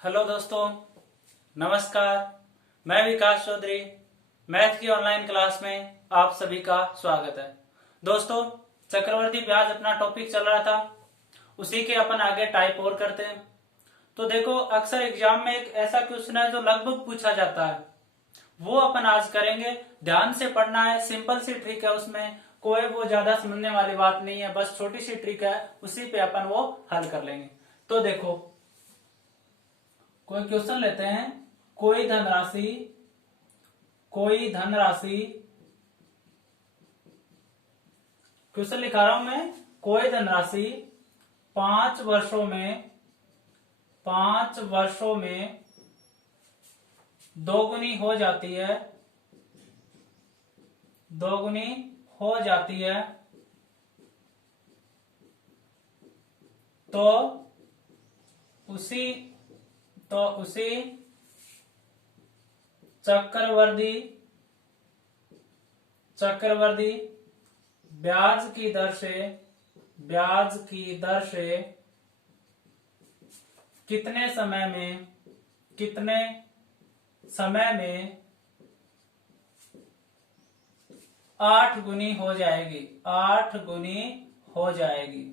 Hello दोस्तों, नमस्कार। मैं विकास चौधरी, मैथ की ऑनलाइन क्लास में आप सभी का स्वागत है। दोस्तों, चक्रवर्ती ब्याज अपना टॉपिक चल रहा था, उसी के अपन आगे टाइप और करते हैं। तो देखो, अक्सर एग्जाम में एक ऐसा क्वेश्चन है जो लगभग पूछा जाता है, वो अपन आज करेंगे। ध्यान से पढ़ना है, सिंपल सी ट्रिक है, उसमें कोई वो ज्यादा समझने वाली बात नहीं है, बस छोटी सी ट्रिक है, उसी पे अपन वो हल कर लेंगे। तो देखो, कोई क्वेश्चन लेते हैं। कोई धनराशि क्वेश्चन लिखा रहा हूं मैं। कोई धनराशि 5 वर्षों में दोगुनी हो जाती है तो उसी चक्रवर्ती ब्याज की दर से कितने समय में 8 गुनी हो जाएगी।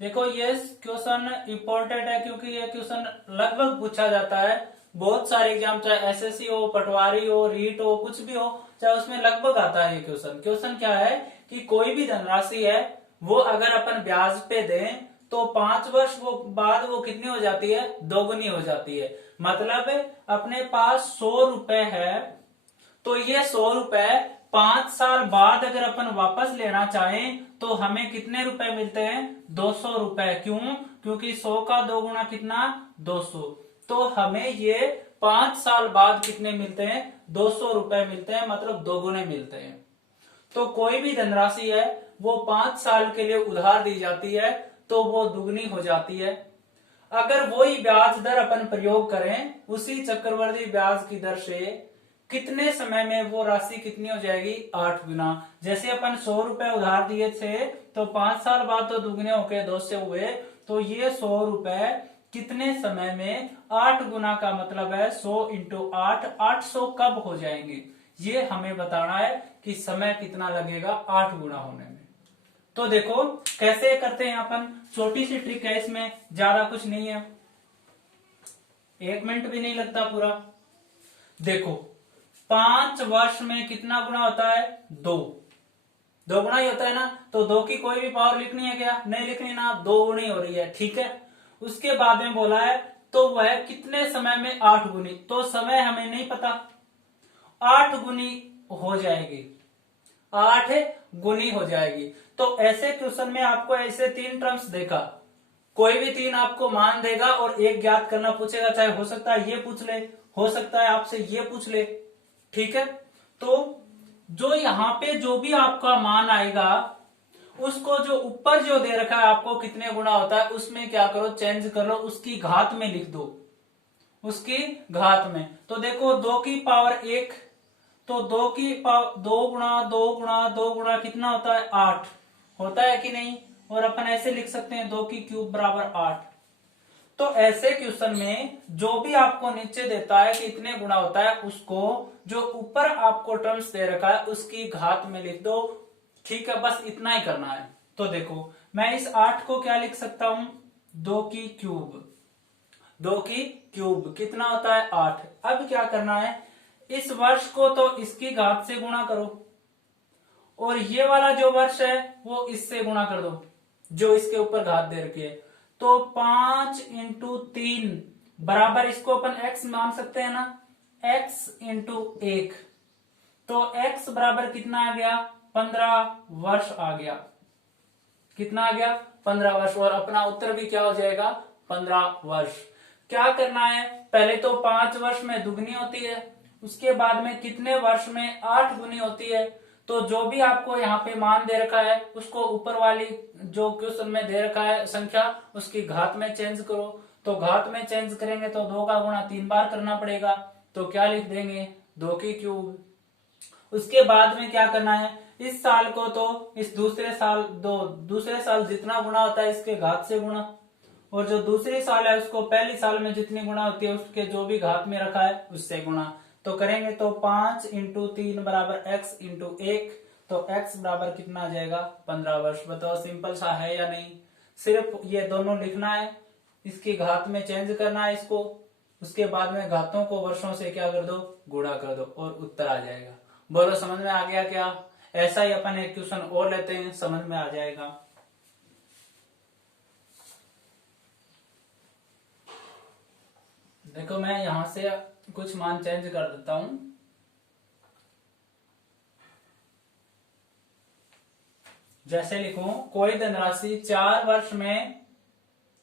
देखो, ये क्वेश्चन इंपॉर्टेंट है क्योंकि ये क्वेश्चन लगभग पूछा जाता है। बहुत सारे एग्जाम, चाहे एसएससी हो, पटवारी हो, रीट हो, कुछ भी हो, चाहे उसमें लगभग आता है ये क्वेश्चन क्या है कि कोई भी धनराशि है, वो अगर अपन ब्याज पे दें तो 5 वर्ष बाद वो कितनी हो जाती है? दोगुनी हो जाती है। मतलब अपने पास 100 रुपए है, तो ये 100 रुपए 5 साल बाद अगर अपन वापस लेना चाहें तो हमें कितने रुपए मिलते हैं? 200 रुपए। क्यों? क्योंकि 100 का 2 गुना कितना? 200। तो हमें ये 5 साल बाद कितने मिलते हैं? 200 रुपए मिलते हैं, मतलब 2 गुने मिलते हैं। तो कोई भी धनराशि है, वो 5 साल के लिए उधार दी जाती है तो वो दुगनी हो जाती है। अगर वही ब्याज दर अपन प्रयोग करें, उसी चक्रवर्ती ब्याज की दर से कितने समय में वो राशि कितनी हो जाएगी? 8 गुना। जैसे अपन 100 रुपए उधार दिए थे, तो 5 साल बाद तो दुगने होके 2 से हुए, तो ये 100 रुपए कितने समय में 8 गुना का मतलब है 100 इंटू 8, 800 कब हो जाएंगे? ये हमें बताना है कि समय कितना लगेगा 8 गुना होने में। तो देखो कैसे करते हैं अपन। छोटी सी ट्रिक है, इसमें ज्यादा कुछ नहीं है, 1 मिनट भी नहीं लगता पूरा। देखो, 5 वर्ष में कितना गुना होता है? 2 गुना ही होता है ना। तो 2 की कोई भी पावर लिखनी है क्या? नहीं लिखनी ना, 2 गुनी हो रही है, ठीक है। उसके बाद में बोला है तो वह कितने समय में 8 गुनी, तो समय हमें नहीं पता, 8 गुनी हो जाएगी, 8 गुनी हो जाएगी। तो ऐसे क्वेश्चन में आपको ऐसे 3 टर्म्स देखा, कोई भी 3 आपको मान देगा और एक ज्ञात करना पूछेगा, चाहे हो सकता है ये पूछ ले, हो सकता है आपसे ये पूछ ले, ठीक है। तो जो यहां पे जो भी आपका मान आएगा, उसको जो ऊपर जो दे रखा है आपको कितने गुना होता है, उसमें क्या करो, चेंज कर लो, उसकी घात में लिख दो, उसकी घात में। तो देखो 2 की पावर 1, तो 2 की पावर 2 गुना 2 गुना 2 गुना कितना होता है? 8 होता है कि नहीं। और अपन ऐसे लिख सकते हैं 2 की क्यूब बराबर 8। तो ऐसे क्वेश्चन में जो भी आपको नीचे देता है कि इतने गुना होता है, उसको जो ऊपर आपको टर्म्स दे रखा है उसकी घात में लिख दो, ठीक है। बस इतना ही करना है। तो देखो, मैं इस 8 को क्या लिख सकता हूं? 2 की क्यूब, 2 की क्यूब कितना होता है? 8। अब क्या करना है, इस वर्ष को तो इसकी घात से गुणा करो, और ये वाला जो वर्ष है वो इससे गुणा कर दो, जो इसके ऊपर घात दे रखी है। तो 5 इंटू 3 बराबर, इसको अपन x मान सकते हैं ना, x इंटू 1। तो x बराबर कितना आ गया? 15 वर्ष आ गया। कितना आ गया? 15 वर्ष। और अपना उत्तर भी क्या हो जाएगा? 15 वर्ष। क्या करना है, पहले तो 5 वर्ष में दुगनी होती है, उसके बाद में कितने वर्ष में 8 गुनी होती है। तो जो भी आपको यहाँ पे मान दे रखा है, उसको ऊपर वाली जो क्वेश्चन में दे रखा है संख्या, उसकी घात में चेंज करो। तो घात में चेंज करेंगे तो 2 का गुणा 3 बार करना पड़ेगा, तो क्या लिख देंगे? 2 की क्यूब। उसके बाद में क्या करना है, इस साल को तो इस दूसरे साल जितना गुणा होता है इसके घात से गुणा, और जो दूसरी साल है उसको पहली साल में जितनी गुणा होती है उसके जो भी घात में रखा है उससे गुणा। तो करेंगे तो 5 इंटू 3 बराबर x इंटू 1, तो x बराबर कितना आ जाएगा 15 वर्ष। बताओ सिंपल सा है या नहीं। सिर्फ ये दोनों लिखना है, इसकी घात में चेंज करना है इसको, उसके बाद में घातों को वर्षों से क्या कर दो, गुणा कर दो और उत्तर आ जाएगा। बोलो समझ में आ गया क्या। ऐसा ही अपन एक क्वेश्चन और लेते हैं, समझ में आ जाएगा। देखो मैं यहां से कुछ मान चेंज कर देता हूं। जैसे लिखूं कोई धनराशि 4 वर्ष में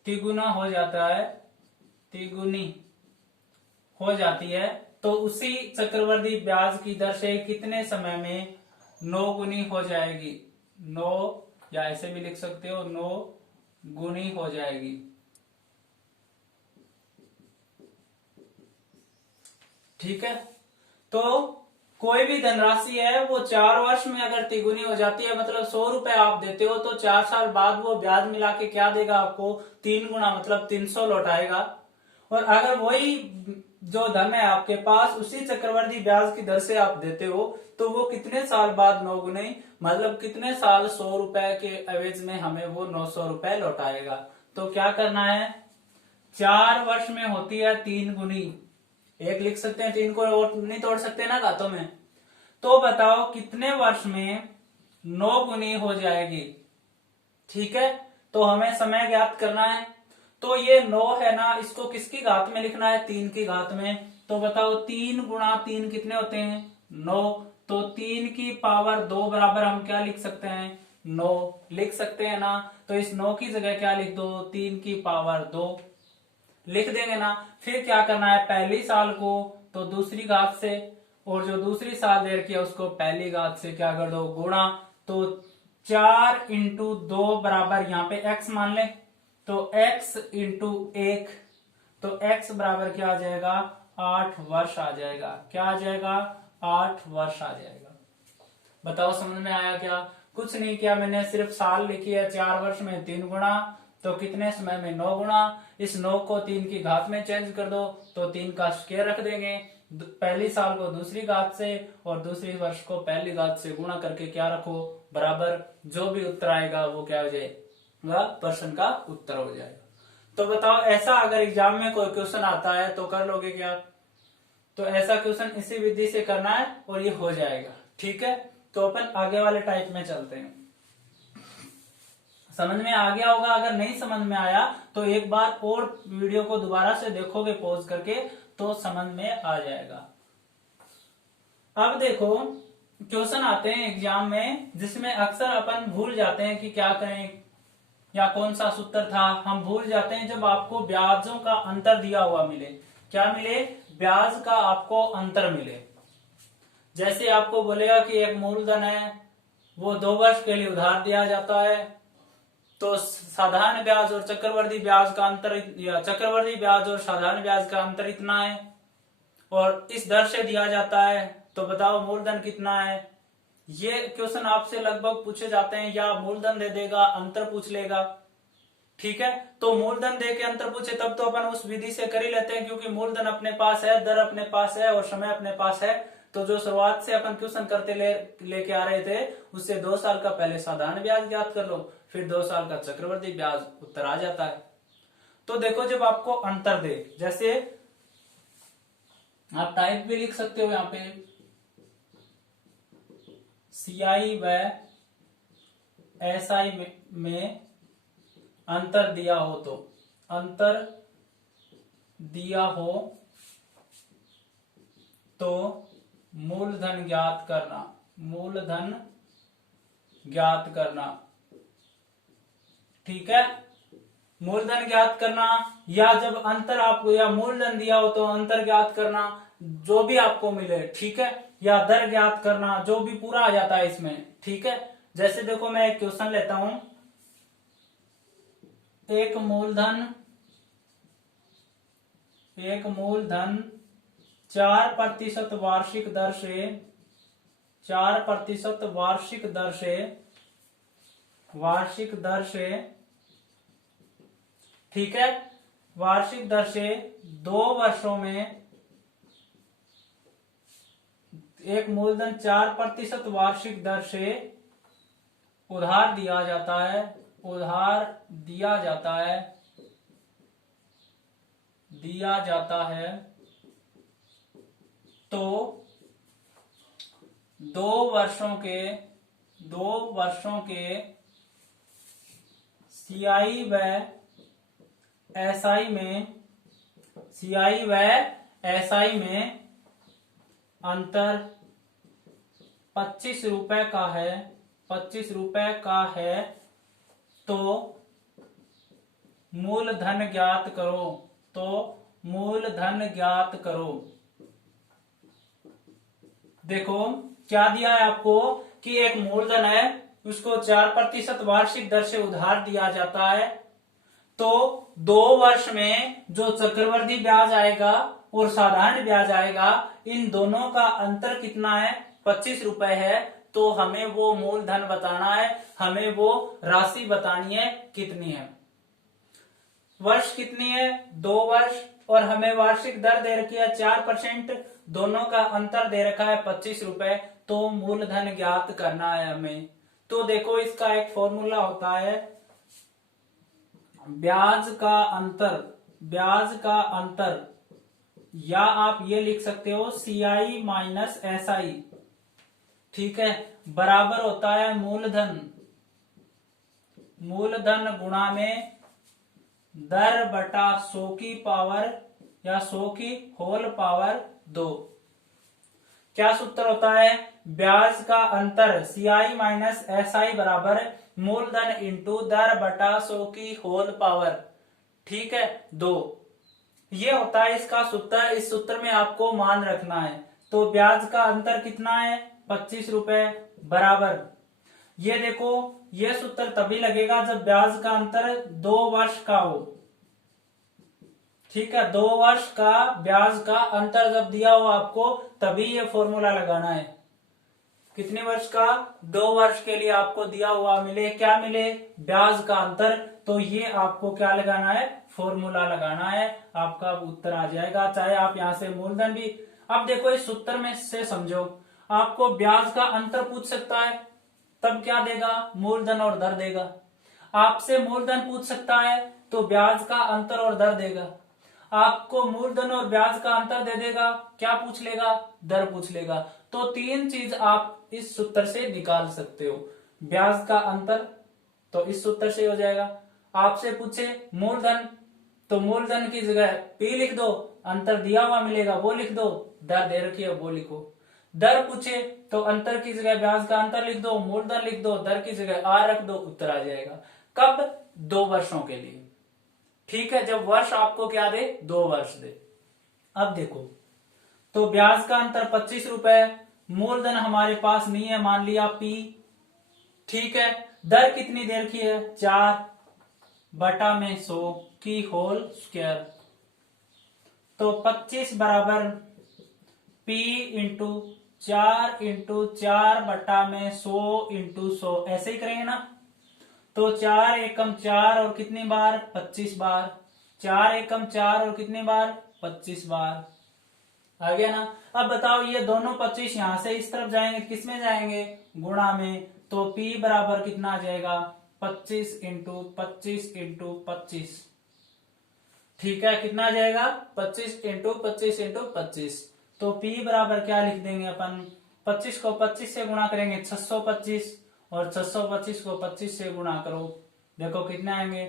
तिगुना हो जाता है, तिगुनी हो जाती है, तो उसी चक्रवर्ती ब्याज की दर से कितने समय में 9 गुनी हो जाएगी। 9 या ऐसे भी लिख सकते हो 9 गुनी हो जाएगी। ठीक है, तो कोई भी धनराशि है वो 4 वर्ष में अगर तिगुनी हो जाती है, मतलब 100 रुपए आप देते हो तो 4 साल बाद वो ब्याज मिला के क्या देगा आपको, 3 गुना मतलब 300 लौटाएगा। और अगर वही जो धन है आपके पास उसी चक्रवर्ती ब्याज की दर से आप देते हो तो वो कितने साल बाद 9 गुने, मतलब कितने साल 100 रुपए के एवज में हमें वो 900 रुपए लौटाएगा। तो क्या करना है, 4 वर्ष में होती है 3 गुनी, एक लिख सकते हैं, 3 को और नहीं तोड़ सकते ना घातों में। तो बताओ कितने वर्ष में 9 गुनी हो जाएगी। ठीक है, तो हमें समय ज्ञात करना है। तो ये 9 है ना, इसको किसकी घात में लिखना है, 3 की घात में। तो बताओ 3 गुणा 3 कितने होते हैं, 9। तो 3 की पावर 2 बराबर हम क्या लिख सकते हैं, 9 लिख सकते हैं ना। तो इस 9 की जगह क्या लिख दो, 3 की पावर 2 लिख देंगे ना। फिर क्या करना है, पहली साल को तो दूसरी घात से, और जो दूसरी साल दे रखी है उसको पहली घात से क्या कर दो, गुणा। तो 4 इंटू 2 बराबर यहाँ पे x मान ले, तो x इंटू 1, तो x बराबर क्या आ जाएगा, 8 वर्ष आ जाएगा। क्या आ जाएगा, 8 वर्ष आ जाएगा। बताओ समझ में आया क्या। कुछ नहीं किया मैंने, सिर्फ साल लिखी है, 4 वर्ष में 3 गुणा, तो कितने समय में 9 गुणा। इस 9 को 3 की घात में चेंज कर दो, तो 3 का स्क्वायर रख देंगे, पहली साल को दूसरी घात से और दूसरी वर्ष को पहली घात से गुणा करके क्या रखो, बराबर। जो भी उत्तर आएगा वो क्या हो जाएगा, प्रश्न का उत्तर हो जाएगा। तो बताओ ऐसा अगर एग्जाम में कोई क्वेश्चन आता है तो कर लोगे क्या। तो ऐसा क्वेश्चन इसी विधि से करना है और ये हो जाएगा। ठीक है, तो अपन आगे वाले टाइप में चलते हैं। समझ में आ गया होगा, अगर नहीं समझ में आया तो एक बार और वीडियो को दोबारा से देखोगे पॉज करके तो समझ में आ जाएगा। अब देखो क्वेश्चन आते हैं एग्जाम में जिसमें अक्सर अपन भूल जाते हैं कि क्या करें या कौन सा सूत्र था, हम भूल जाते हैं। जब आपको ब्याजों का अंतर दिया हुआ मिले, क्या मिले, ब्याज का आपको अंतर मिले। जैसे आपको बोलेगा कि एक मूलधन है वो 2 वर्ष के लिए उधार दिया जाता है, तो साधारण ब्याज और चक्रवर्ती ब्याज का अंतर, या चक्रवर्ती ब्याज और साधारण ब्याज का अंतर इतना है और इस दर से दिया जाता है, तो बताओ मूलधन कितना है। ये क्वेश्चन आपसे लगभग पूछे जाते हैं, या मूलधन दे देगा अंतर पूछ लेगा। ठीक है, तो मूलधन दे के अंतर पूछे तब तो अपन उस विधि से कर ही लेते हैं, क्योंकि मूलधन अपने पास है, दर अपने पास है और समय अपने पास है। तो जो शुरुआत से अपन क्वेश्चन करते लेके आ रहे थे उससे 2 साल का पहले साधारण ब्याज ज्ञात कर लो, फिर 2 साल का चक्रवर्ती ब्याज, उत्तर आ जाता है। तो देखो जब आपको अंतर दे, जैसे आप टाइप भी लिख सकते हो यहाँ पे, CI व SI में अंतर दिया हो, तो अंतर दिया हो तो मूलधन ज्ञात करना, मूलधन ज्ञात करना। ठीक है, मूलधन ज्ञात करना, या जब अंतर आपको या मूलधन दिया हो तो अंतर ज्ञात करना, जो भी आपको मिले। ठीक है, या दर ज्ञात करना, जो भी पूरा आ जाता है इसमें। ठीक है, जैसे देखो मैं एक क्वेश्चन लेता हूं, एक मूलधन 4% वार्षिक दर से, 4% वार्षिक दर से ठीक है, वार्षिक दर से 2 वर्षों में एक मूलधन 4% वार्षिक दर से उधार दिया जाता है, तो 2 वर्षों के सीआई व एसआई में अंतर 25 रुपए का है, तो मूलधन ज्ञात करो। देखो क्या दिया है आपको कि एक मूलधन है, उसको 4% वार्षिक दर से उधार दिया जाता है, तो 2 वर्ष में जो चक्रवृद्धि ब्याज आएगा और साधारण ब्याज आएगा, इन दोनों का अंतर कितना है, 25 रुपए है। तो हमें वो मूलधन बताना है, हमें वो राशि बतानी है कितनी है। वर्ष कितनी है, 2 वर्ष, और हमें वार्षिक दर दे रखी है 4%, दोनों का अंतर दे रखा है 25 रुपए, तो मूलधन ज्ञात करना है हमें। तो देखो इसका एक फॉर्मूला होता है, ब्याज का अंतर, या आप ये लिख सकते हो सीआई माइनस एसआई, ठीक है, बराबर होता है मूलधन गुणा में दर बटा 100 की पावर या 100 की होल पावर 2। क्या सूत्र होता है, ब्याज का अंतर सीआई माइनस एसआई बराबर मूलधन इंटू दर बटा 100 की होल पावर, ठीक है, 2। ये होता है इसका सूत्र। इस सूत्र में आपको मान रखना है। तो ब्याज का अंतर कितना है, 25 रुपए, बराबर, ये देखो ये सूत्र तभी लगेगा जब ब्याज का अंतर 2 वर्ष का हो, ठीक है, 2 वर्ष का ब्याज का अंतर जब दिया हो आपको, तभी ये फॉर्मूला लगाना है। कितने वर्ष का, 2 वर्ष के लिए आपको दिया हुआ मिले, क्या मिले, ब्याज का अंतर, तो ये आपको क्या लगाना है, फॉर्मूला लगाना है, आपका उत्तर आ जाएगा। चाहे आप यहां से मूलधन भी, अब देखो इस सूत्र में से समझो, आपको ब्याज का अंतर पूछ सकता है, तब क्या देगा, मूलधन और दर देगा। आपसे मूलधन पूछ सकता है तो ब्याज का अंतर और दर देगा। आपको मूलधन और ब्याज का अंतर दे देगा, क्या पूछ लेगा, दर पूछ लेगा। तो 3 चीज आप इस सूत्र से निकाल सकते हो। ब्याज का अंतर तो इस सूत्र से हो जाएगा। आपसे पूछे मूलधन, तो मूलधन की जगह P लिख दो, अंतर दिया हुआ मिलेगा वो लिख दो, दर दे रखी है वो लिखो। दर पूछे तो अंतर की जगह ब्याज का अंतर लिख दो, मूलधन लिख दो, दर की जगह R रख दो, उत्तर आ जाएगा। कब, 2 वर्षों के लिए, ठीक है, जब वर्ष आपको क्या दे, 2 वर्ष दे। अब देखो, तो ब्याज का अंतर 25 रुपए, मूलधन हमारे पास नहीं है, मान लिया P, ठीक है, दर कितनी दे रखी है, 4 बटा में 100 की होल स्क्वायर, तो 25 बराबर P इंटू 4 बटा में 100 इंटू 100, ऐसे ही करेंगे ना। तो 4 एकम 4 और कितनी बार, 25 बार, 4 एकम 4 और कितनी बार, 25 बार, आ गया ना। अब बताओ ये दोनों 25 यहां से इस तरफ जाएंगे, किसमें जाएंगे, गुणा में, तो P बराबर कितना आ जाएगा, 25 इंटू 25 इंटू 25, ठीक है, कितना आ जाएगा, 25 इंटू 25 इंटू 25। तो P बराबर क्या लिख देंगे अपन, 25 को 25 से गुणा करेंगे 625, और 625 को 25 से गुणा करो, देखो कितने आएंगे,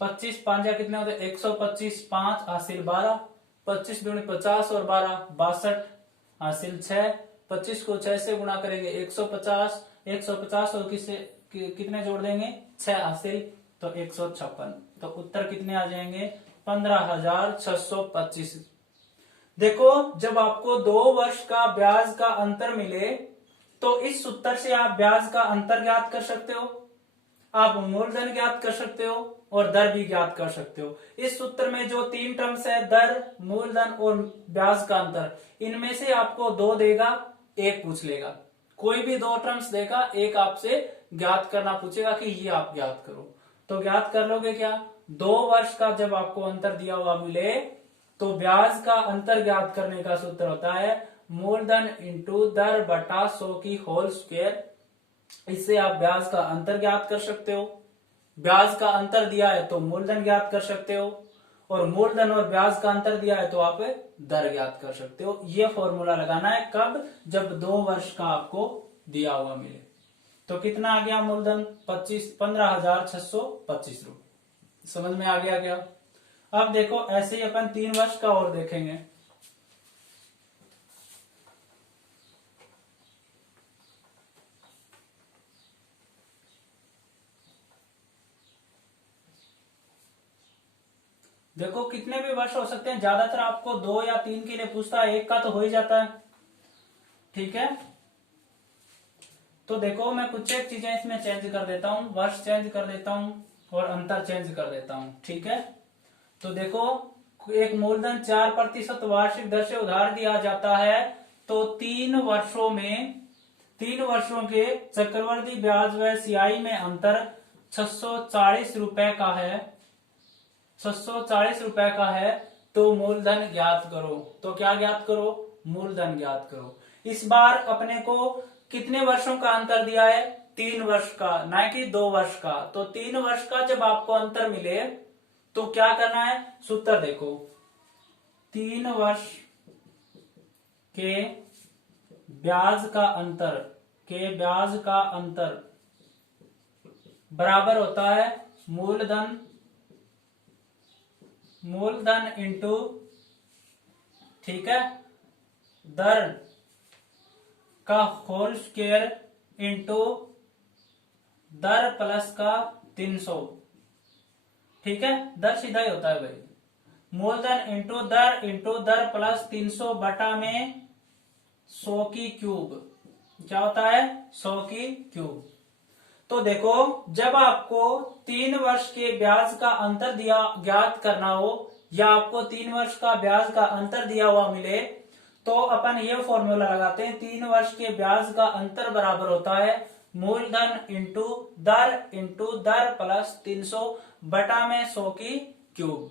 25 पांजा कितने होते, 125, 5 हासिल 12, 25 दूनी 50 और 12 62 हासिल 6, 25 को 6 से गुणा करेंगे 150, 150 और कितने जोड़ देंगे, 6 हासिल, तो 156। तो उत्तर कितने आ जाएंगे, 15,625। देखो जब आपको 2 वर्ष का ब्याज का अंतर मिले, तो इस सूत्र से आप ब्याज का अंतर ज्ञात कर सकते हो, आप मूलधन ज्ञात कर सकते हो, और दर भी ज्ञात कर सकते हो। इस सूत्र में जो 3 टर्म्स है, दर, मूलधन और ब्याज का अंतर, इनमें से आपको 2 देगा, 1 पूछ लेगा। कोई भी 2 टर्म्स देगा, 1 आपसे ज्ञात करना पूछेगा कि ये आप ज्ञात करो, तो ज्ञात कर लोगे क्या, 2 वर्ष का जब आपको अंतर दिया हुआ मिले तो ब्याज का अंतर ज्ञात करने का सूत्र होता है मूलधन इंटू दर बटा 100 की होल स्क्वायर। इससे आप ब्याज का अंतर ज्ञात कर सकते हो। ब्याज का अंतर दिया है तो मूलधन ज्ञात कर सकते हो, और मूलधन और ब्याज का अंतर दिया है तो आप दर ज्ञात कर सकते हो। ये फॉर्मूला लगाना है कब? जब 2 वर्ष का आपको दिया हुआ मिले। तो कितना आ गया मूलधन? 15,625 रुपए। समझ में आ गया क्या? अब देखो ऐसे ही अपन 3 वर्ष का और देखेंगे। देखो कितने भी वर्ष हो सकते हैं, ज्यादातर आपको 2 या 3 के लिए पूछता है, 1 का तो हो ही जाता है। ठीक है, तो देखो मैं कुछ एक चीजें इसमें चेंज कर देता हूं, वर्ष चेंज कर देता हूं और अंतर चेंज कर देता हूं। ठीक है, तो देखो एक मूलधन 4% वार्षिक दर से उधार दिया जाता है, तो 3 वर्षों के चक्रवर्ती ब्याज व सियाई में अंतर 640 रुपए का है। 640 रुपए का है, तो मूलधन ज्ञात करो। तो क्या ज्ञात करो? मूलधन ज्ञात करो। इस बार अपने को कितने वर्षों का अंतर दिया है? 3 वर्ष का, ना कि 2 वर्ष का। तो 3 वर्ष का जब आपको अंतर मिले तो क्या करना है? सूत्र देखो, 3 वर्ष के ब्याज का अंतर बराबर होता है मूलधन इंटू, ठीक है, दर का होल स्क्वायर इंटू दर प्लस का 300। ठीक है, दर सीधा ही होता है भाई। मूलधन इंटू दर प्लस 300 बटा में 100 की क्यूब। क्या होता है? 100 की क्यूब। तो देखो जब आपको 3 वर्ष के ब्याज का अंतर ज्ञात करना हो, या आपको 3 वर्ष का ब्याज का अंतर दिया हुआ मिले, तो अपन ये फॉर्मूला लगाते हैं, 3 वर्ष के ब्याज का अंतर बराबर होता है मूलधन इंटू दर प्लस 300 बटा में 100 की क्यूब।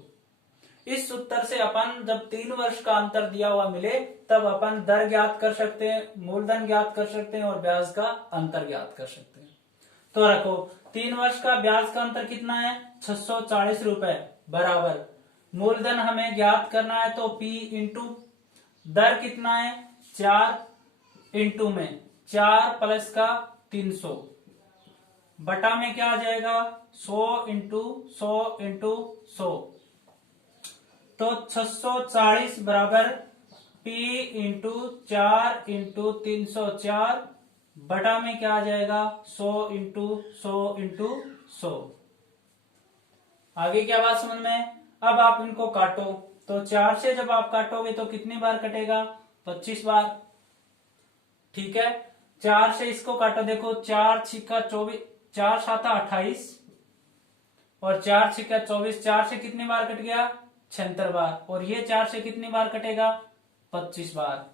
इस सूत्र से अपन जब 3 वर्ष का अंतर दिया हुआ मिले तब अपन दर ज्ञात कर सकते हैं, मूलधन ज्ञात कर सकते हैं और ब्याज का अंतर ज्ञात कर सकते हैं। तो रखो 3 वर्ष का ब्याज का अंतर कितना है? 640 रुपए बराबर मूलधन हमें ज्ञात करना है, तो P इंटू दर कितना है? 4 इंटू में 4 प्लस का 300 बटा में क्या आ जाएगा? 100 इंटू 100 तो 640 बराबर P इंटू 4 इंटू 304 बटा में क्या आ जाएगा? 100 इंटू 100। आगे क्या बात समझ में? अब आप इनको काटो, तो 4 से जब आप काटोगे तो कितनी बार कटेगा? 25 बार। ठीक है, 4 से इसको काटो, देखो 4 छिक्का 24, 4 साता 28 और 4 छिक्का 24। 4 से कितनी बार कट गया? 76 बार। और ये 4 से कितनी बार कटेगा? 25 बार।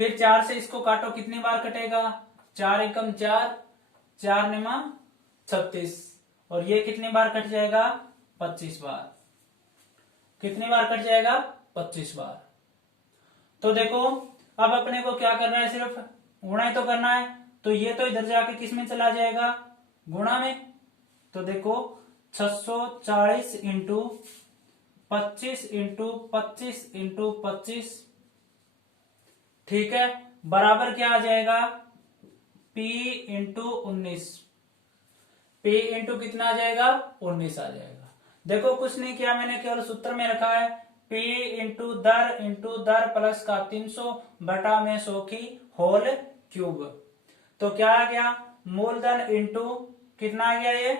फिर 4 से इसको काटो, कितनी बार कटेगा? 4 एकम 4, 4 निमा 36, और ये कितनी बार कट जाएगा? 25 बार। कितनी बार कट जाएगा? 25 बार। तो देखो अब अपने को क्या करना है? सिर्फ गुणा ही तो करना है, तो ये तो इधर जाके किस में चला जाएगा? गुणा में। तो देखो 640 इंटू 25 इंटू 25 इंटू 25, ठीक है, बराबर क्या आ जाएगा? P into 19। P इंटू कितना आ जाएगा? 19 आ जाएगा। देखो कुछ नहीं किया मैंने, केवल सूत्र में रखा है P इंटू दर प्लस का 300 बटा में 100 की होल क्यूब। तो क्या आ गया? मूलधन इंटू कितना आ गया? ये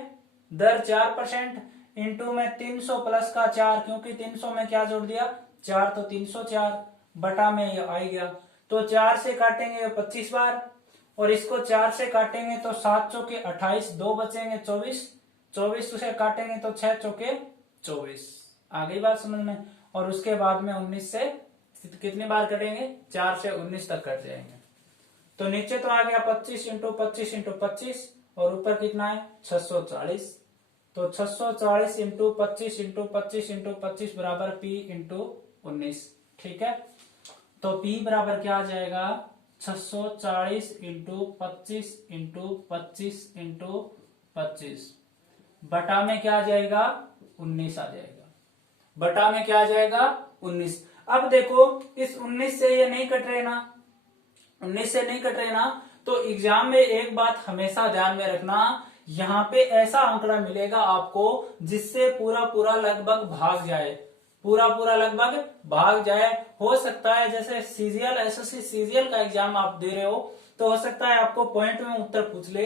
दर 4% इंटू में 300 प्लस का 4, क्योंकि 300 में क्या जोड़ दिया? 4, तो 304 बटा में ये आ गया। तो 4 से काटेंगे 25 बार, और इसको 4 से काटेंगे तो 7 चौके 28, 2 बचेंगे 24, 24 से काटेंगे तो 6 चौके 24। आ गई बात समझ में? और उसके बाद में 19 से कितनी बार कटेंगे? 4 से 19 तक कट जाएंगे। तो नीचे तो आ गया 25 इंटू 25 इंटू 25, और ऊपर कितना है? 640। तो 640 इंटू 25 इंटू 25 इंटू 25 बराबर P इंटू 19। ठीक है, तो P बराबर क्या आ जाएगा, 640 इंटू 25 इंटू 25 इंटू 25 बटा में क्या आ जाएगा, 19 आ जाएगा। बटा में क्या आ जाएगा, 19। अब देखो इस 19 से ये नहीं कट रहे ना, 19 से नहीं कट रहे ना, तो एग्जाम में एक बात हमेशा ध्यान में रखना, यहाँ पे ऐसा आंकड़ा मिलेगा आपको जिससे पूरा पूरा लगभग भाग जाए, पूरा पूरा लगभग भाग जाए। हो सकता है जैसे सीजीएल, एसएससी सीजीएल का एग्जाम आप दे रहे हो, तो हो सकता है आपको पॉइंट में उत्तर पूछ ले,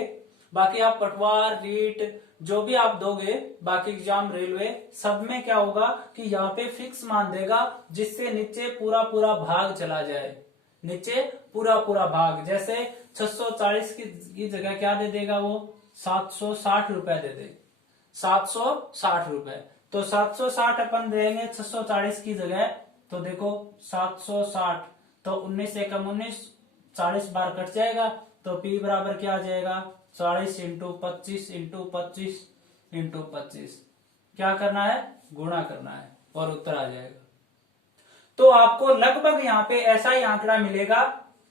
बाकी आप पटवार, रीट जो भी आप दोगे, बाकी एग्जाम, रेलवे, सब में क्या होगा कि यहाँ पे फिक्स मान देगा जिससे नीचे पूरा पूरा भाग चला जाए, नीचे पूरा पूरा भाग। जैसे 640 की जगह क्या दे देगा वो, 760 रुपए दे दे, 760 रुपए। तो 760 अपन देंगे 640 की जगह, तो देखो 760, तो 19 से कम 19, 40 बार कट जाएगा, तो P बराबर क्या आ जाएगा, 40 इंटू 25 इंटू 25 इंटू 25, क्या करना है, गुणा करना है, और उत्तर आ जाएगा। तो आपको लगभग यहाँ पे ऐसा ही आंकड़ा मिलेगा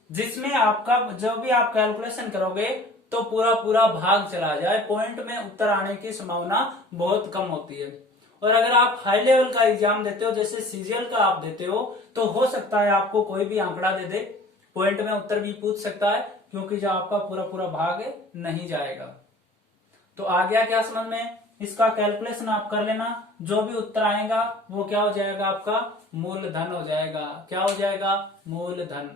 जिसमें आपका जो भी आप कैलकुलेशन करोगे तो पूरा पूरा भाग चला जाए, पॉइंट में उत्तर आने की संभावना बहुत कम होती है। और अगर आप हाई लेवल का एग्जाम देते हो, जैसे सीजीएल का आप देते हो, तो हो सकता है आपको कोई भी आंकड़ा दे दे, पॉइंट में उत्तर भी पूछ सकता है, क्योंकि जो आपका पूरा पूरा भाग नहीं जाएगा। तो आ गया क्या समझ में, इसका कैलकुलेशन आप कर लेना, जो भी उत्तर आएगा वो क्या हो जाएगा, आपका मूलधन हो जाएगा। क्या हो जाएगा, मूलधन।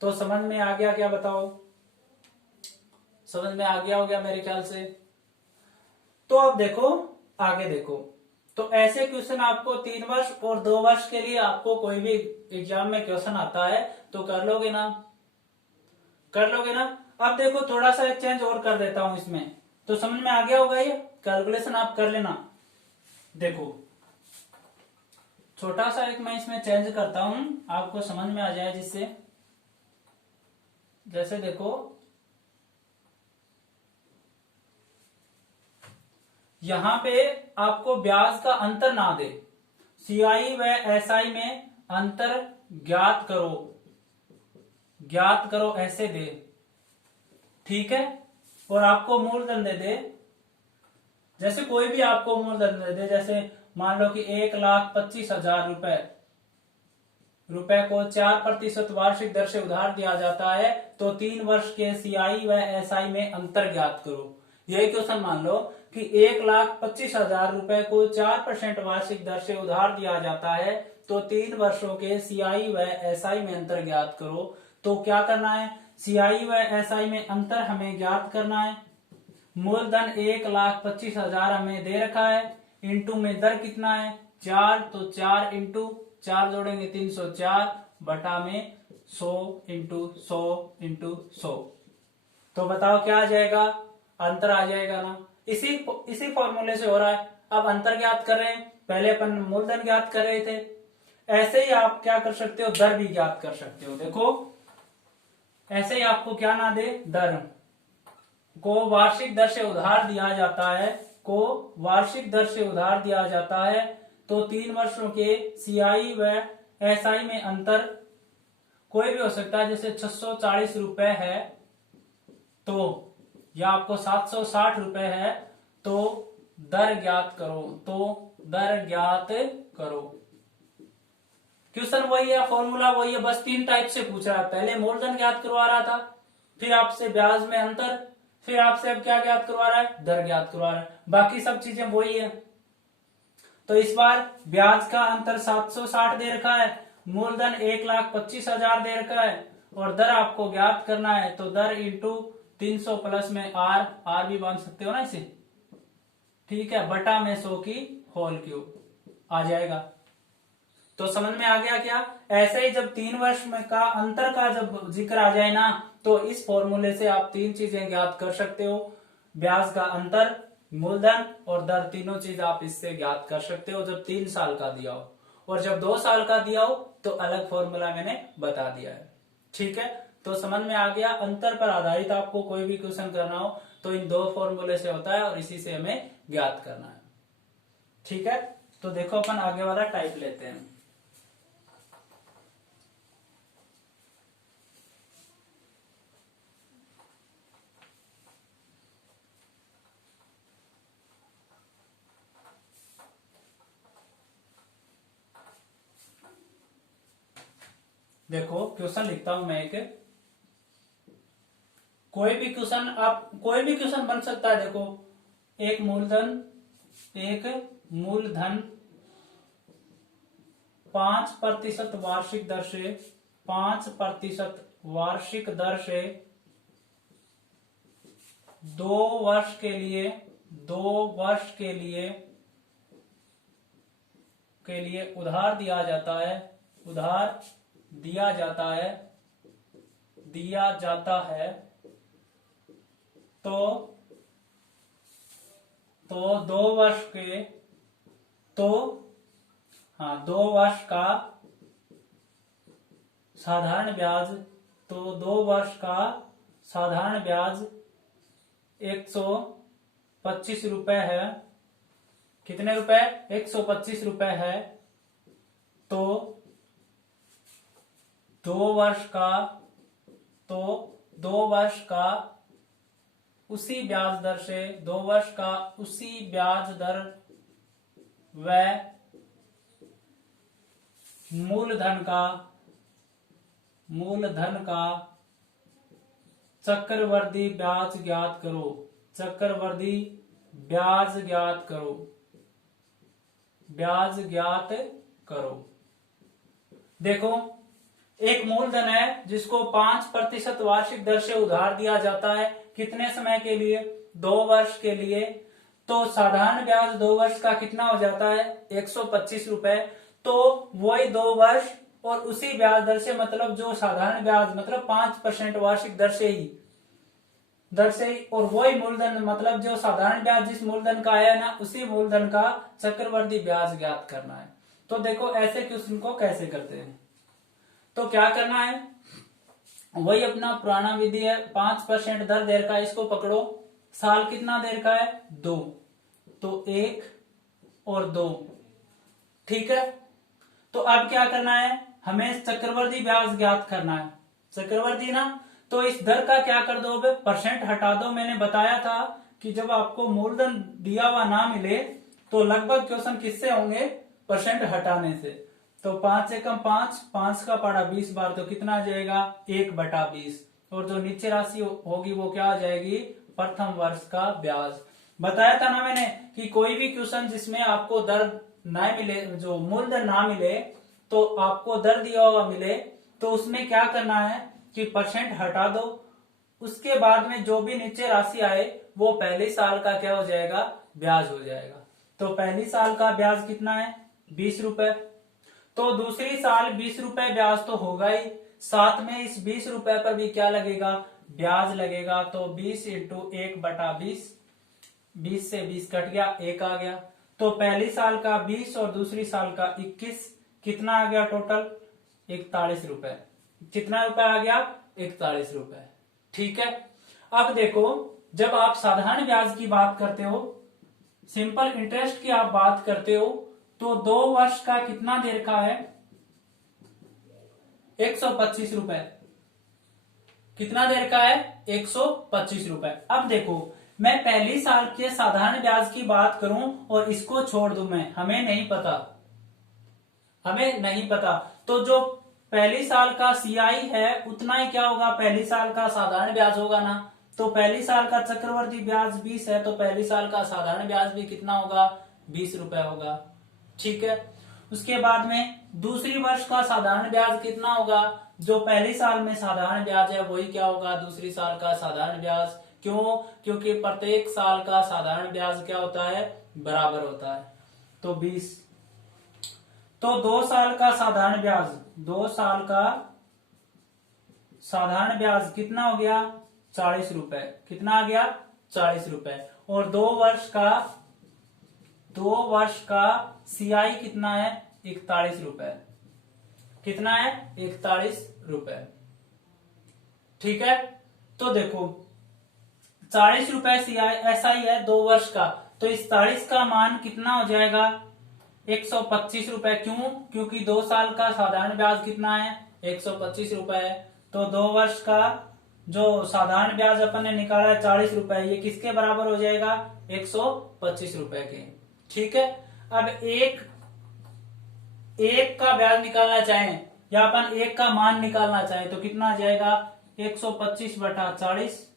तो समझ में आ गया क्या, बताओ, समझ में आ गया हो गया मेरे ख्याल से। तो अब देखो, आगे देखो, तो ऐसे क्वेश्चन आपको 3 वर्ष और 2 वर्ष के लिए आपको कोई भी एग्जाम में क्वेश्चन आता है तो कर लोगे ना, कर लोगे ना। अब देखो थोड़ा सा एक चेंज और कर देता हूं इसमें, तो समझ में आ गया होगा, ये कैलकुलेशन आप कर लेना। देखो छोटा सा एक मैं इसमें चेंज करता हूं, आपको समझ में आ जाए जिससे, जैसे देखो यहां पे आपको ब्याज का अंतर ना दे, सीआई व एसआई में अंतर ज्ञात करो, ज्ञात करो ऐसे दे, ठीक है। और आपको मूलधन दे दे, जैसे कोई भी आपको मूलधन दे दे, जैसे मान लो कि 1,25,000 रुपए को 4% वार्षिक दर से उधार दिया जाता है, तो 3 वर्ष के सीआई व एसआई में अंतर ज्ञात करो। यही क्वेश्चन मान लो कि 1,25,000 रुपए को 4% वार्षिक दर से उधार दिया जाता है, तो 3 वर्षों के सीआई व एसआई में अंतर ज्ञात करो। तो क्या करना है, सीआई व एसआई में अंतर हमें ज्ञात करना है। मूलधन 1,25,000 हमें दे रखा है, इंटू में दर कितना है, 4, तो 4 इंटू 4 जोड़ेंगे 304, बटा में 100 इंटू 100 इंटू 100, तो बताओ क्या आ जाएगा, अंतर आ जाएगा ना। इसी फॉर्मूले से हो रहा है। अब अंतर ज्ञात कर रहे हैं, पहले अपन मूलधन ज्ञात कर रहे थे, ऐसे ही आप क्या कर सकते हो, दर भी ज्ञात कर सकते हो। देखो ऐसे ही आपको क्या ना दे, दर को वार्षिक दर से उधार दिया जाता है, को वार्षिक दर से उधार दिया जाता है, तो 3 वर्षों के सीआई व एसआई में अंतर कोई भी हो सकता है, जैसे 640 रुपए है तो, या आपको 760 रुपए है, तो दर ज्ञात करो, तो दर ज्ञात करो। क्वेश्चन वही है, फॉर्मूला वही है, बस 3 टाइप से पूछ रहा है। पहले मूलधन ज्ञात करवा रहा था, फिर आपसे ब्याज में अंतर, फिर आपसे अब क्या ज्ञात करवा रहा है, दर ज्ञात करवा रहा है। बाकी सब चीजें वही है। तो इस बार ब्याज का अंतर 760 दे रखा है, मूलधन 1,25,000 दे रखा है, और दर आपको ज्ञात करना है, तो दर इंटू 300 प्लस में आर भी बांध सकते हो ना इसे, ठीक है, बटा में 100 की होल क्यूब आ जाएगा। तो समझ में आ गया क्या। ऐसे ही जब 3 वर्ष में का अंतर का जब जिक्र आ जाए ना, तो इस फॉर्मूले से आप 3 चीजें ज्ञात कर सकते हो, ब्याज का अंतर, मूलधन और दर, तीनों चीज आप इससे ज्ञात कर सकते हो जब 3 साल का दिया हो। और जब 2 साल का दिया हो तो अलग फॉर्मूला मैंने बता दिया है, ठीक है। तो समझ में आ गया, अंतर पर आधारित आपको कोई भी क्वेश्चन करना हो तो इन 2 फॉर्मूले से होता है और इसी से हमें ज्ञात करना है। ठीक है, तो देखो अपन आगे वाला टाइप लेते हैं। देखो क्वेश्चन लिखता हूं मैं एक, कोई भी क्वेश्चन बन सकता है। देखो एक मूलधन 5% वार्षिक दर से 5% वार्षिक दर से 2 वर्ष के लिए 2 वर्ष के लिए उधार दिया जाता है, तो 2 वर्ष का साधारण ब्याज 125 रुपए है। कितने रुपए? 125 रुपए है। तो 2 वर्ष का उसी ब्याज दर से 2 वर्ष का उसी ब्याज दर व मूलधन का चक्रवर्ती ब्याज ज्ञात करो। देखो एक मूलधन है जिसको 5% वार्षिक दर से उधार दिया जाता है। कितने समय के लिए? 2 वर्ष के लिए। तो साधारण ब्याज 2 वर्ष का कितना हो जाता है? 125 रुपए। तो वही 2 वर्ष और उसी ब्याज दर से, मतलब जो साधारण ब्याज मतलब 5% वार्षिक दर से ही और वही मूलधन, मतलब जो साधारण ब्याज जिस मूलधन का आया ना, उसी मूलधन का चक्रवर्ती ब्याज ज्ञात करना है। तो देखो ऐसे क्वेश्चन को कैसे करते हैं। तो क्या करना है, वही अपना पुराना विधि है, 5% दर देर का, इसको पकड़ो। साल कितना देर का है? 2, तो 1 और 2। ठीक है, तो अब क्या करना है, हमें चक्रवर्ती ब्याज ज्ञात करना है। चक्रवर्ती ना, तो इस दर का क्या कर दो, परसेंट हटा दो। मैंने बताया था कि जब आपको मूलधन दिया हुआ ना मिले तो लगभग क्वेश्चन किससे होंगे? परसेंट हटाने से। तो 5 से कम 5 का पड़ा 20 बार, तो कितना आ जाएगा? 1/20। और जो नीचे राशि होगी वो क्या आ जाएगी? प्रथम वर्ष का ब्याज। बताया था ना मैंने कि कोई भी क्वेश्चन जिसमें आपको दर ना मिले, जो मूलधन ना मिले, तो आपको दर दिया हुआ मिले, तो उसमें क्या करना है कि परसेंट हटा दो। उसके बाद में जो भी नीचे राशि आए वो पहले साल का क्या हो जाएगा? ब्याज हो जाएगा। तो पहली साल का ब्याज कितना है? 20 रुपए। तो दूसरी साल 20 रुपए ब्याज तो होगा ही, साथ में इस 20 रुपए पर भी क्या लगेगा? ब्याज लगेगा। तो 20 इंटू 1/20, 20 से 20 कट गया, 1 आ गया। तो पहली साल का 20 और दूसरी साल का 21, कितना आ गया टोटल? 41 रुपए। कितना रुपए आ गया? 41 रुपए। ठीक है, अब देखो जब आप साधारण ब्याज की बात करते हो, सिंपल इंटरेस्ट की आप बात करते हो, तो 2 वर्ष का कितना देर का है? 125 रुपए। कितना देर का है? 125 रुपए। अब देखो मैं पहली साल के साधारण ब्याज की बात करूं और इसको छोड़ दूं, हमें नहीं पता, तो जो पहली साल का सीआई है उतना ही क्या होगा? पहली साल का साधारण ब्याज होगा ना। तो पहली साल का चक्रवर्ती ब्याज 20 है, तो पहली साल का साधारण ब्याज भी कितना होगा? 20 रुपए होगा। ठीक है, उसके बाद में दूसरी वर्ष का साधारण ब्याज कितना होगा? जो पहली साल में साधारण ब्याज है वही क्या होगा? दूसरी साल का साधारण ब्याज। क्यों? क्योंकि प्रत्येक साल का साधारण ब्याज क्या होता है? बराबर होता है। तो 20। तो 2 साल का साधारण ब्याज, 2 साल का साधारण ब्याज कितना हो गया? 40 रुपए। कितना आ गया? 40 रुपए। और 2 वर्ष का सीआई कितना है? 41 रुपए। कितना है? 41 रुपए। ठीक है, तो देखो 40 रुपए सीआई ऐसा ही है 2 वर्ष का, तो इस 40 का मान कितना हो जाएगा 125 रुपए। क्यों? क्योंकि 2 साल का साधारण ब्याज कितना है 125 रुपए है। तो 2 वर्ष का जो साधारण ब्याज अपन ने निकाला है 40 रुपए, ये किसके बराबर हो जाएगा 125 रुपए के। ठीक है। अब एक का ब्याज निकालना चाहें या अपन एक का मान निकालना चाहें तो कितना आ जाएगा 125 बटा 40।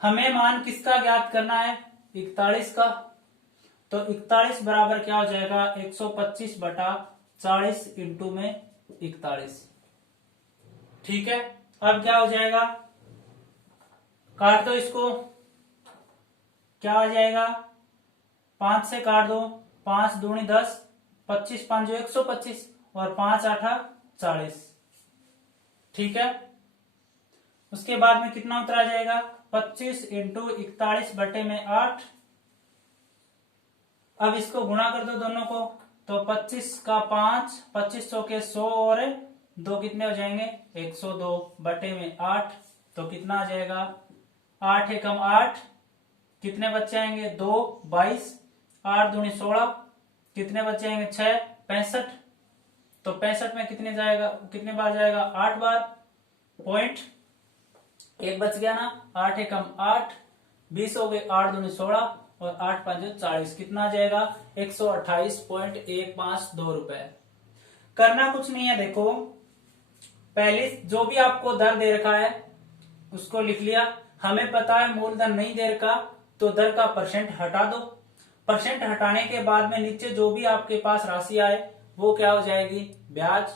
हमें मान किसका ज्ञात करना है 41 का। तो 41 बराबर क्या हो जाएगा 125 बटा 40 इंटू में 41। ठीक है। अब क्या हो जाएगा, काट दो इसको, क्या हो जाएगा 5 से काट दो, 5 दूनी 10, 25 5 जो 125 और 5 8 40। ठीक है। उसके बाद में कितना उतरा जाएगा 25 इंटू 41 बटे में 8। अब इसको गुणा कर दो दोनों को, तो 25 का 5, 25 सौ के 100 और 2 कितने हो जाएंगे 102 बटे में 8। तो कितना आ जाएगा 8 एकम 8, कितने बच्चे आएंगे 2 22, 8 दूनी 16, कितने बच्चे आएंगे 6 65। तो 65 में कितने जाएगा, कितने बार जाएगा 8 बार, पॉइंट एक बच गया ना। 8 एकम 8, 20 हो गए, 8 दूनी 16 और 8 5 40, कितना आ जाएगा 128.152 रुपए। करना कुछ नहीं है, देखो पहले जो भी आपको दर दे रखा है उसको लिख लिया। हमें पता है मूलधन नहीं दे रखा, तो दर का परसेंट हटा दो। परसेंट हटाने के बाद में नीचे जो भी आपके पास राशि आए वो क्या हो जाएगी ब्याज।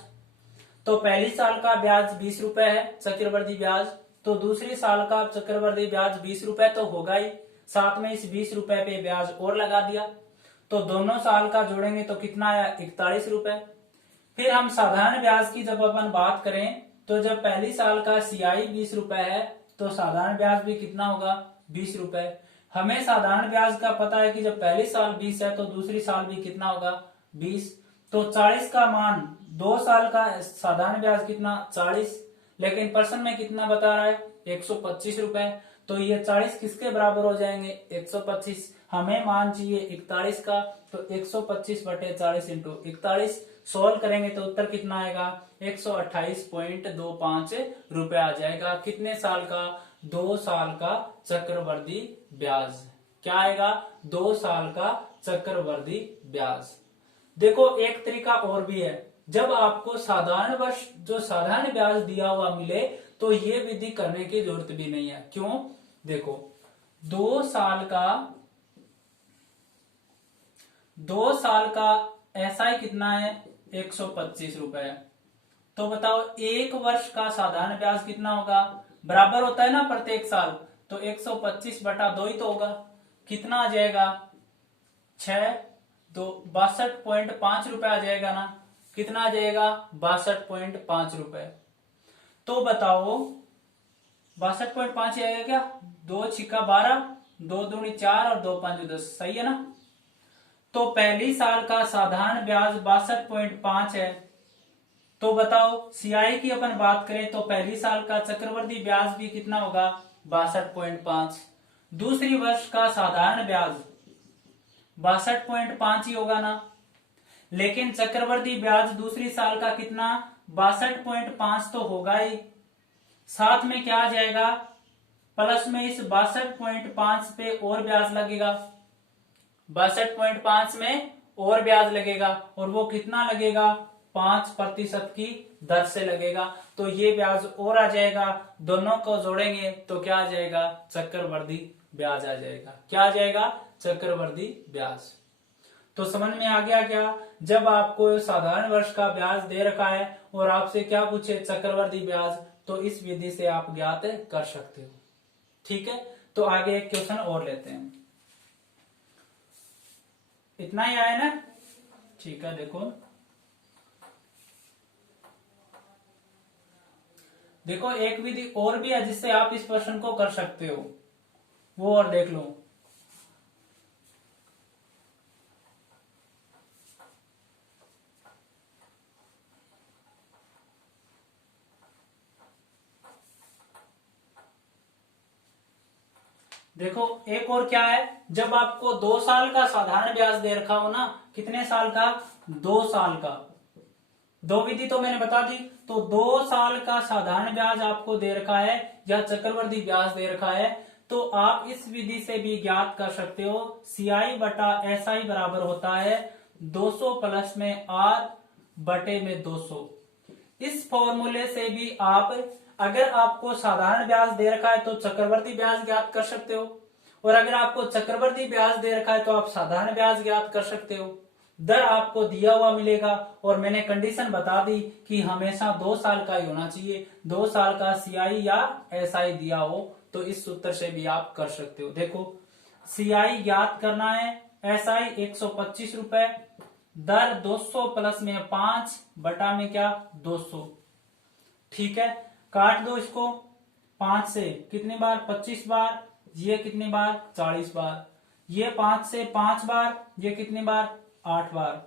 तो पहली साल का ब्याज 20 रुपए है चक्रवर्ती ब्याज, तो दूसरी साल का चक्रवर्ती ब्याज 20 रुपए तो होगा ही, साथ में इस 20 रुपए पे ब्याज और लगा दिया। तो दोनों साल का जोड़ेंगे तो कितना आया 41 रुपए। फिर हम साधारण ब्याज की जब अपन बात करें तो जब पहली साल का सियाई 20 रुपए है तो साधारण ब्याज भी कितना होगा 20 रुपए। हमें साधारण ब्याज का पता है कि जब पहली साल 20 है तो दूसरी साल भी कितना होगा 20। तो 40 का मान 2 साल का साधारण ब्याज कितना 40, लेकिन पर्सन में कितना बता रहा है 125 रुपए। तो ये 40 किसके बराबर हो जाएंगे 125। हमें मान चाहिए 41 का, तो 125 बटे 40 इंटू 41 सोल्व करेंगे तो उत्तर कितना आएगा 128.25 रुपए आ जाएगा। कितने साल का 2 साल का चक्रवर्ती ब्याज। क्या आएगा 2 साल का चक्रवर्ती ब्याज। देखो एक तरीका और भी है, जब आपको साधारण वर्ष जो साधारण ब्याज दिया हुआ मिले तो ये विधि करने की जरूरत भी नहीं है। क्यों? देखो 2 साल का एसआई कितना है 125 रुपए। तो बताओ एक वर्ष का साधारण ब्याज कितना होगा, बराबर होता है ना प्रत्येक साल, तो 125 बटा 2 ही तो होगा। कितना आ जाएगा 6 2 62.5 रुपए आ जाएगा ना। कितना आ जाएगा 62.5 रुपए। तो बताओ 62.5 आएगा क्या, 2 छिक्का 12, 2 दूनी 4 और 2 5 10, सही है ना। तो पहली साल का साधारण ब्याज 62.5 है। तो बताओ सीआई की अपन बात करें तो पहली साल का चक्रवर्ती ब्याज भी कितना होगा 62.5। दूसरी वर्ष का साधारण ब्याज 62.5 ही होगा ना, लेकिन चक्रवर्ती ब्याज दूसरी साल का कितना 62.5 तो होगा ही, साथ में क्या आ जाएगा प्लस में इस 62.5 पे और ब्याज लगेगा। 62.5 में और ब्याज लगेगा और वो कितना लगेगा 5% की दर से लगेगा। तो ये ब्याज और आ जाएगा, दोनों को जोड़ेंगे तो क्या आ जाएगा चक्रवर्ती ब्याज आ जाएगा। क्या आ जाएगा चक्रवर्ती ब्याज। तो समझ में आ गया क्या, जब आपको साधारण वर्ष का ब्याज दे रखा है और आपसे क्या पूछे चक्रवर्ती ब्याज, तो इस विधि से आप ज्ञात कर सकते हो। ठीक है। तो आगे एक क्वेश्चन और लेते हैं। इतना ही आया ना, ठीक है। देखो एक विधि और भी है जिससे आप इस प्रश्न को कर सकते हो, वो और देख लो। देखो एक और क्या है, जब आपको 2 साल का साधारण ब्याज दे रखा हो ना, कितने साल का, 2 साल का, दो विधि तो मैंने बता दी। तो 2 साल का साधारण ब्याज आपको दे रखा है या चक्रवर्ती ब्याज दे रखा है, तो आप इस विधि से भी ज्ञात कर सकते हो CI बटा SI बराबर होता है 200 प्लस में R बटे में 200। इस फॉर्मूले से भी आप, अगर आपको साधारण ब्याज दे रखा है तो चक्रवर्ती ब्याज ज्ञात कर सकते हो, और अगर आपको चक्रवर्ती ब्याज दे रखा है तो आप साधारण ब्याज ज्ञात कर सकते हो। दर आपको दिया हुआ मिलेगा, और मैंने कंडीशन बता दी कि हमेशा 2 साल का ही होना चाहिए। 2 साल का CI या SI दिया हो तो इस सूत्र से भी आप कर सकते हो। देखो CI ज्ञात करना है, SI 125 रुपए, दर 200 प्लस में 5 बटा में क्या 200। ठीक है, काट दो इसको, 5 से कितनी बार 25 बार, ये कितनी बार 40 बार, ये 5 से 5 बार, ये कितनी बार 8 बार।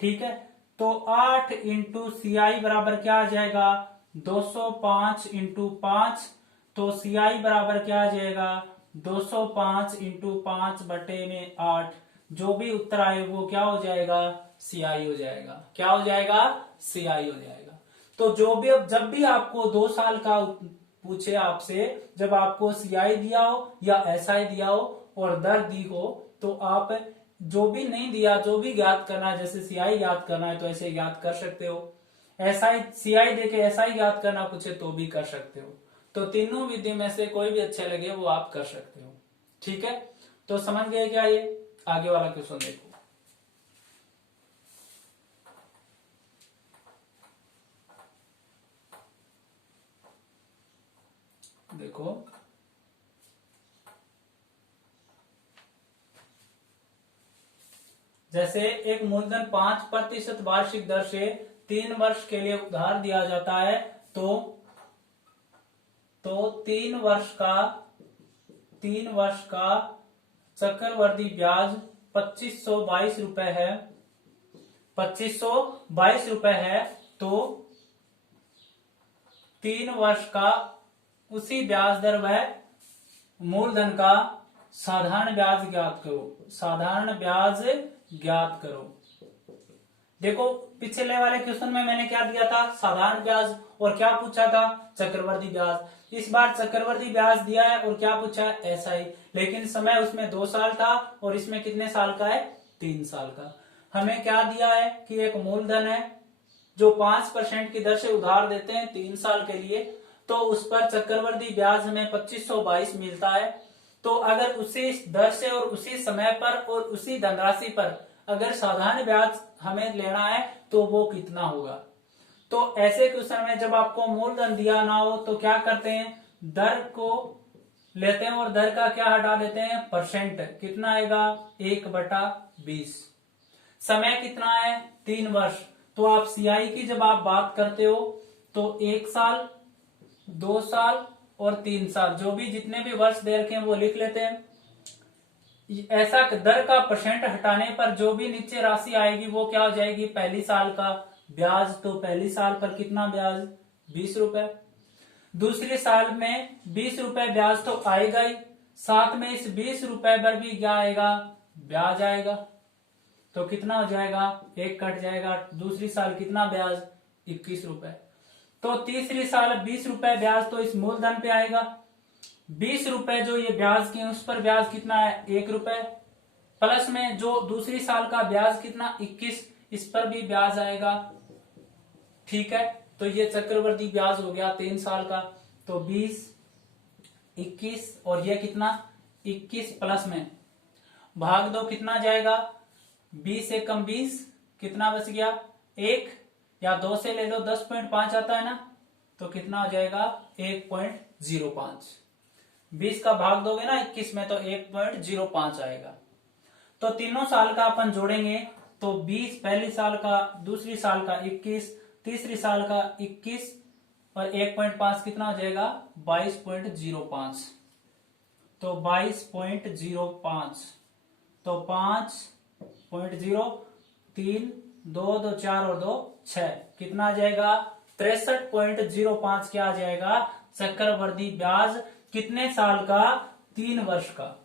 ठीक है, तो 8 इंटू CI बराबर क्या आ जाएगा 205 इंटू 5, तो CI बराबर क्या आ जाएगा 205 इंटू 5 बटे में 8। जो भी उत्तर आए वो क्या हो जाएगा CI हो जाएगा। क्या हो जाएगा CI हो जाएगा। तो जो भी, अब जब भी आपको 2 साल का पूछे आपसे, जब आपको CI दिया हो या SI दिया हो और दर दी हो, तो आप जो भी नहीं दिया, जो भी ज्ञात करना है, जैसे CI ज्ञात करना है तो ऐसे ज्ञात कर सकते हो, CI देके SI ज्ञात करना पूछे तो भी कर सकते हो। तो तीनों विधि में से कोई भी अच्छे लगे वो आप कर सकते हो। ठीक है, तो समझ गए क्या? ये आगे वाला क्वेश्चन देखो। देखो जैसे एक मूलधन 5% वार्षिक दर से 3 वर्ष के लिए उधार दिया जाता है, तो 3 वर्ष का चक्रवर्ती ब्याज 2522 रुपए है, 2522 रुपए है। तो 3 वर्ष का उसी ब्याज दर व मूलधन का साधारण ब्याज ज्ञात करो, साधारण ब्याज ज्ञात करो। देखो पिछले वाले क्वेश्चन में मैंने क्या दिया था, साधारण ब्याज, और क्या पूछा था चक्रवर्ती ब्याज। इस बार चक्रवर्ती ब्याज दिया है और क्या पूछा है SI, लेकिन समय उसमें 2 साल था और इसमें कितने साल का है 3 साल का। हमें क्या दिया है कि एक मूलधन है जो 5% की दर से उधार देते हैं 3 साल के लिए, तो उस पर चक्रवर्ती ब्याज हमें 2522 मिलता है। तो अगर उसी दर से और उसी समय पर और उसी धनराशि पर अगर साधारण ब्याज हमें लेना है तो वो कितना होगा। तो ऐसे क्वेश्चन में जब आपको मूलधन दिया ना हो तो क्या करते हैं, दर को लेते हैं और दर का क्या हटा देते हैं परसेंट, कितना आएगा 1/20। समय कितना है 3 वर्ष। तो आप CI की जब आप बात करते हो तो 1 साल, 2 साल और 3 साल, जो भी जितने भी वर्ष दे रखे हैं वो लिख लेते हैं। ऐसा दर का परसेंट हटाने पर जो भी नीचे राशि आएगी वो क्या हो जाएगी, पहली साल का ब्याज। तो पहली साल पर कितना ब्याज 20 रुपए, दूसरी साल में 20 रुपए ब्याज तो आएगा ही, साथ में इस 20 रुपए पर भी क्या आएगा ब्याज आएगा। तो कितना हो जाएगा, एक कट जाएगा, दूसरी साल कितना ब्याज 21 रुपए। तो तीसरी साल 20 रुपए ब्याज तो इस मूलधन पे आएगा, 20 रुपए जो ये ब्याज के उस पर ब्याज कितना है 1 रुपए, प्लस में जो दूसरी साल का ब्याज कितना 21, इस पर भी ब्याज आएगा। ठीक है, तो ये चक्रवर्ती ब्याज हो गया 3 साल का। तो 20, 21 और ये कितना 21 प्लस में भाग दो, कितना जाएगा 20 एक कम 20, कितना बच गया 1, या 2 से ले लो 10.5 आता है ना, तो कितना हो जाएगा 1.05। 20 का भाग दोगे ना 21 में तो 1.05 आएगा। तो तीनों साल का अपन जोड़ेंगे तो 20 पहली साल का, दूसरी साल का 21, तीसरी साल का 21 और 1.5 कितना हो जाएगा 22.05। तो 22.05, तो 5.0, 3, 2, 2, 4 और 2, 6, कितना आ जाएगा 63.05 क्या आ जाएगा चक्रवर्ती ब्याज। कितने साल का, 3 वर्ष का।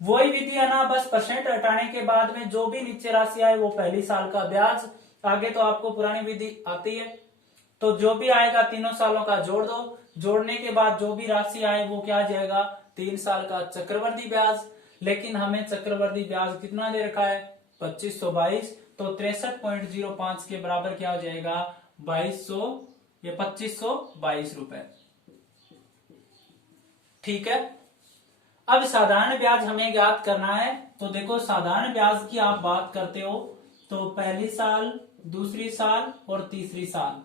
वही विधि है ना, बस परसेंट हटाने के बाद में जो भी नीचे राशि आए वो पहली साल का ब्याज। आगे तो आपको पुरानी विधि आती है, तो जो भी आएगा तीनों सालों का जोड़ दो। जोड़ने के बाद जो भी राशि आए वो क्या आ जाएगा, 3 साल का चक्रवर्ती ब्याज। लेकिन हमें चक्रवर्ती ब्याज कितना दे रखा है, 2522, तो 63.05 के बराबर क्या हो जाएगा, 2200, ये 2522 रुपए। ठीक है। अब साधारण ब्याज हमें ज्ञात करना है। तो देखो साधारण ब्याज की आप बात करते हो तो पहली साल, दूसरी साल और तीसरी साल।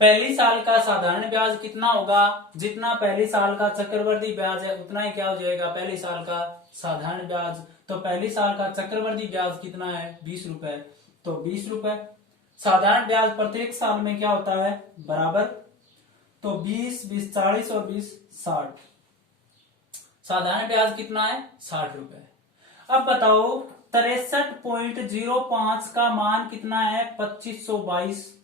पहली साल का साधारण ब्याज कितना होगा, जितना पहली साल का चक्रवर्ती ब्याज है उतना ही क्या हो जाएगा पहली साल का साधारण ब्याज। तो पहली साल का चक्रवर्ती ब्याज कितना है, 20 रुपए, तो 20 रुपए। साधारण ब्याज प्रत्येक साल में क्या होता है, बराबर, तो 20, 20 40 और 20 60। साधारण ब्याज कितना है, 60 रुपए। अब बताओ 63.05 का मान कितना है, 2522।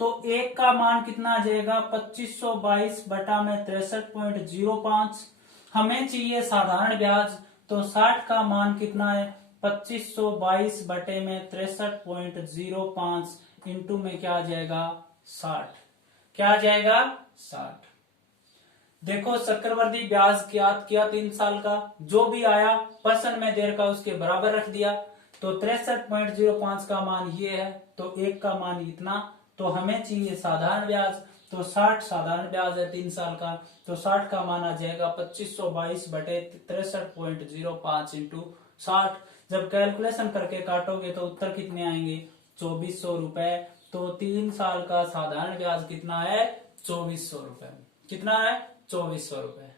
तो एक का मान कितना आ जाएगा, 2522 बटा में 63.05। हमें चाहिए साधारण ब्याज, तो 60 का मान कितना है, 2522 बटे में 63.05 इंटू में क्या आ जाएगा, 60। क्या आ जाएगा, 60। देखो चक्रवर्ती ब्याज ज्ञात किया 3 साल का, जो भी आया परसेंट में देर का उसके बराबर रख दिया। तो 63.05 का मान ये है, तो एक का मान इतना। तो हमें चाहिए साधारण ब्याज, तो 60 साधारण ब्याज है 3 साल का, तो 60 का मान आ जाएगा 2522 बटे 63.05 इंटू 60। जब कैलकुलेशन करके काटोगे तो उत्तर कितने आएंगे, 2400 रुपए। तो 3 साल का साधारण ब्याज कितना है, 2400 रुपए। कितना है, 2400 रुपए।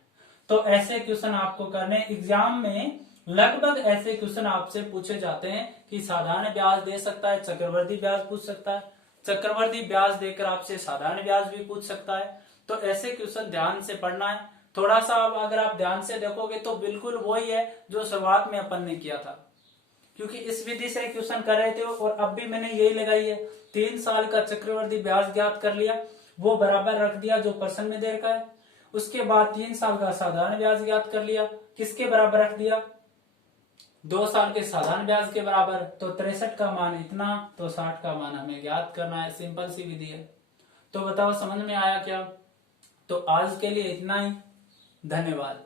तो ऐसे क्वेश्चन आपको करने एग्जाम में, लगभग ऐसे क्वेश्चन आपसे पूछे जाते हैं कि साधारण ब्याज दे सकता है, चक्रवर्ती ब्याज पूछ सकता है, चक्रवर्ती ब्याज देकर आपसे साधारण ब्याज भी पूछ सकता है। तो ऐसे क्वेश्चन ध्यान से पढ़ना है। थोड़ा सा अगर आप ध्यान से देखोगे तो बिल्कुल वही है जो शुरुआत में अपन ने किया था, क्योंकि इस विधि से क्वेश्चन कर रहे थे और अब भी मैंने यही लगाई है। 3 साल का चक्रवर्ती ब्याज ज्ञात कर लिया, वो बराबर रख दिया जो परसेंट में दे रखा है। उसके बाद 3 साल का साधारण ब्याज ज्ञात कर लिया, किसके बराबर रख दिया, 2 साल के साधारण ब्याज के बराबर। तो 63 का मान इतना, तो 60 का मान हमें ज्ञात करना है। सिंपल सी विधि है। तो बताओ समझ में आया क्या। तो आज के लिए इतना ही, धन्यवाद।